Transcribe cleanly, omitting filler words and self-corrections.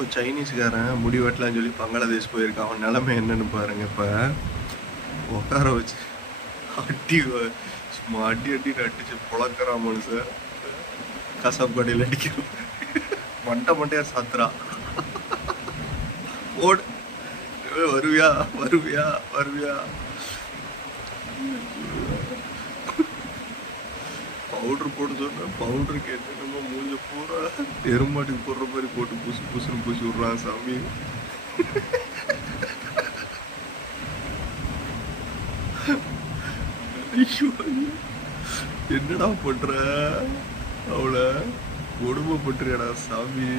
இப்போ சைனீஸ்காரன் முடி வெட்டலாம்னு சொல்லி பங்களாதேஷ் போயிருக்கான். அவன் நிலைமை என்னன்னு பாருங்க. இப்போ உட்கார வச்சு அடி சும்மா அடி அடிச்சு புழக்கிறான் மனுஷன். கசாப் கடையில் அடிக்கிறான். மண்டையா சாத்துறா. ஓடு, வருவியா வருவியா வருவியா. பவுடர் போட்டு சொன்னா பவுடர் கேட்டு நம்ம மூஞ்ச பூரா எருமாட்டுக்கு போடுற மாதிரி போட்டு புசுன்னு பூசி விடுறான் சாமி. ஐயோ, என்னடா பண்ற? அவளை கொடுமை பண்றியாடா சாமி.